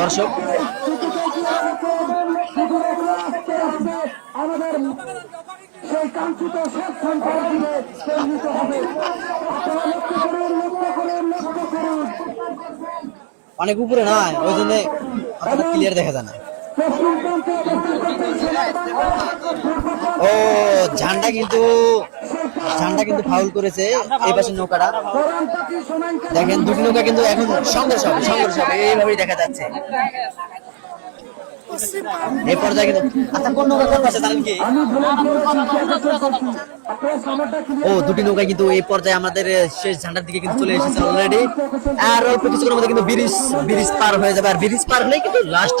দর্শক। আমাদের সেই কাঙ্ক্ষিত শেষ সন্তানকে নিতে হবে। লক্ষ্য করুন, লক্ষ্য করুন, লক্ষ্য করুন। অনেক উপরে না, ওই জন্য অতটা ক্লিয়ার দেখা যায় না। ও ঝান্ডা কিন্তু ফাউল করেছে এই পাশে নৌকাটা। দেখেন দুটি নৌকা কিন্তু এখন সংঘর্ষ হবে এইভাবেই দেখা যাচ্ছে এই পর্যায়ে কিন্তু। আচ্ছা কোন নৌকা কোন পাশে জানেন কি? ও দুটি নৌকা কিন্তু এই পর্যায়ে আমাদের শেষ ঝান্ডার দিকে কিন্তু চলে এসেছে অলরেডি। আর অল্প কিছুক্ষণের মধ্যে কিন্তু ব্রিজ পার হয়ে যাবে। আর ব্রিজ পার হলেই কিন্তু লাস্ট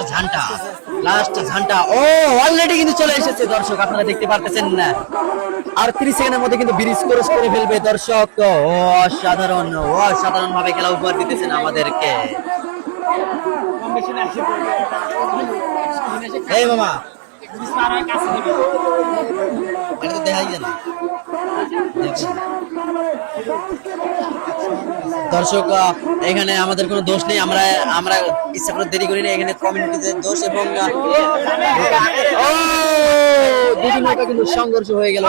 ঝান্ডা ও অলরেডি কিন্তু চলে এসেছে দর্শক, আপনারা দেখতে পারতেছেন না। আর 30 সেকেন্ডের মধ্যে কিন্তু ব্রিজ ক্রস করে ফেলবে দর্শক। অসাধারণ ভাবে খেলা উপহার দিতেছেন আমাদেরকে। এই মামা এটা তো দেখাই যায় না দর্শক। এখানে আমাদের কোনো দোষ নেই, আমরা ইচ্ছা করে দেরি করি না, এখানে কমিউনিটিদের দোষ। এবং দুটি নৌকা কিন্তু সংঘর্ষ হয়ে গেল।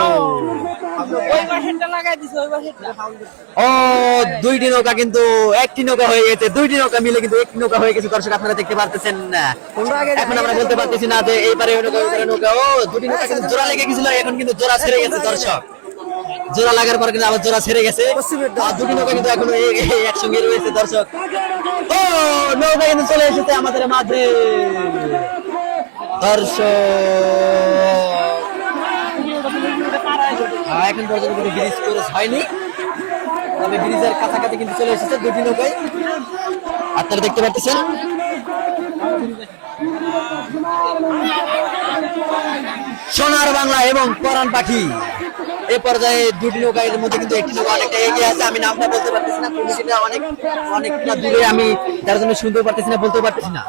দুইটি নৌকা কিন্তু একটি নৌকা হয়ে গেছে, দুইটি নৌকা মিলে কিন্তু একটি নৌকা হয়ে গেছে দর্শক, আপনারা দেখতে পারতেছেন না। এখন আমরা বলতে পারতেছি না যে এই পারে নৌকা। দুটি নৌকা কিন্তু জোড়া লেগে গেছিল, এখন কিন্তু জোড়া ছেড়ে গেছে দর্শক। জোড়া লাগার পর কিন্তু আবার জোড়া ছেড়ে গেছে। আর দুটি নৌকা কিন্তু এখন একসঙ্গে রয়েছে দর্শক। নৌকা কিন্তু চলে এসেছে আমাদের মাঝে দর্শক। এখন পর্যন্ত কিন্তু ব্রিজ ক্রস হয়নি, তবে ব্রিজের কাছাকাছি কিন্তু চলে এসেছে দুটি নৌকায়, আপনারা দেখতে পাচ্ছেন। সোনার বাংলা এবং পরাণ পাখি এই পর্যায়ে দুটি নৌকা, এর মধ্যে কিন্তু একটি নৌকা অনেকটা এগিয়ে আছে। আমি নামটা বলতে পারতেছি না, কমিটিটা অনেকটা দূরে, আমি যার জন্য শুনতেও পারতেছি না, বলতেও পারতেছি না।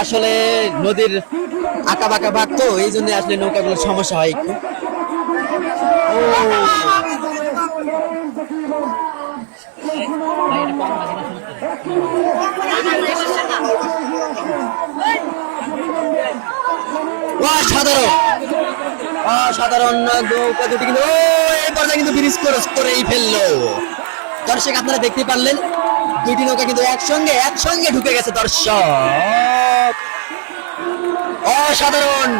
আসলে নদীর আঁকা বাঁকা ভাগ তো, এই জন্য আসলে নৌকাগুলোর সমস্যা হয় একটু। অসাধারণ নৌকা দুটি কিন্তু এই পর্যায়ে কিন্তু ব্রিজ ক্রস করেই ফেললো দর্শক, আপনারা দেখতে পারলেন দুটি নৌকা কিন্তু একসঙ্গে ঢুকে গেছে দর্শক। অসাধারণ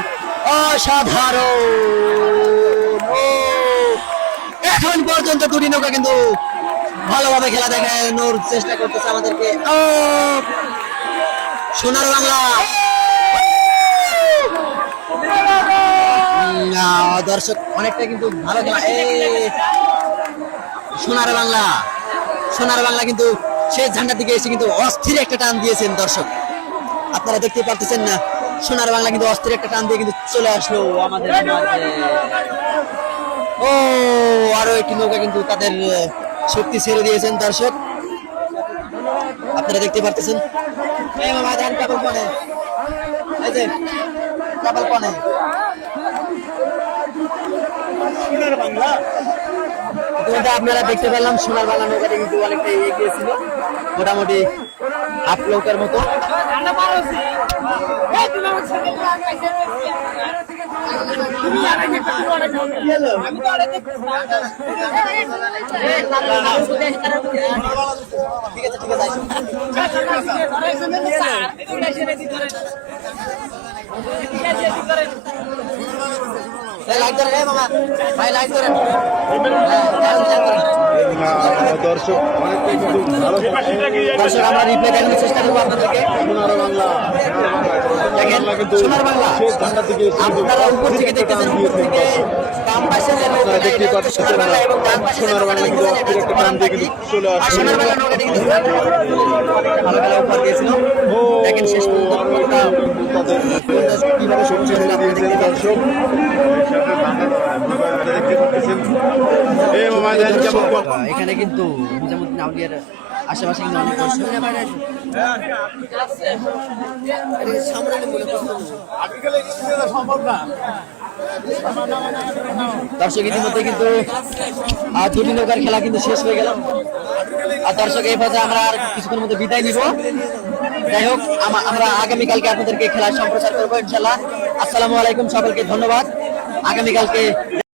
এখন পর্যন্ত দুটি নৌকা কিন্তু ভালোভাবে খেলা দেখানোর চেষ্টা করতেছে আমাদেরকে। সোনার বাংলা দর্শক অনেকটা কিন্তু ভালো খেলা। সোনার বাংলা কিন্তু শেষ ঝান্ডার দিকে এসে কিন্তু অস্থির একটা টান দিয়েছেন দর্শক, আপনারা দেখতে পারতেছেন না। সোনার বাংলা কিন্তু অস্থির একটা টান দিয়ে কিন্তু চলে আসলো আমাদের মাঝে। আরো একটি নৌকা কিন্তু তাদের শক্তি ছেড়ে দিয়েছেন দর্শক, আপনারা দেখতে পারতেছেন। আপনারা দেখতে পেলাম সোনার বাংলা নৌকাটা কিন্তু অনেকটা এগিয়ে ছিল, মোটামুটি হাফ নৌকার মতো। দর্শক আমরা রিপ্লে দেখানোর চেষ্টা করবো আপনাদেরকে। সোনার বাংলা আপনারা উপর থেকে দেখতেছেন, উপর থেকে বাম পাশে দেখতে পাচ্ছেন সোনার বাংলা এবং ডান পাশে সোনার বাংলা কিন্তু একটা টান দিয়ে কিন্তু চলে আসে। সোনার বাংলা নৌকাটি কিন্তু ভালো খেলা উপহার দিয়েছিল। দেখেন শেষ পর্যন্ত কিভাবে সমস্যা হয়েছিল আপনারা দেখতে পাচ্ছেন। এখানে কিন্তু নিজামুদ্দিন আউলিয়ার আশেপাশে কিন্তু অনেক দর্শক। দর্শক ইতিমধ্যে কিন্তু দুটি নৌকার খেলা কিন্তু শেষ হয়ে গেল। আর দর্শক এই পর্যায়ে আমরা আর কিছুক্ষণের মধ্যে বিদায় নিব। যাই হোক আমরা আগামীকালকে আপনাদেরকে খেলা সম্প্রচার করবো ইনশাল্লাহ। আসসালামু আলাইকুম, সকলকে ধন্যবাদ। আগামীকালকে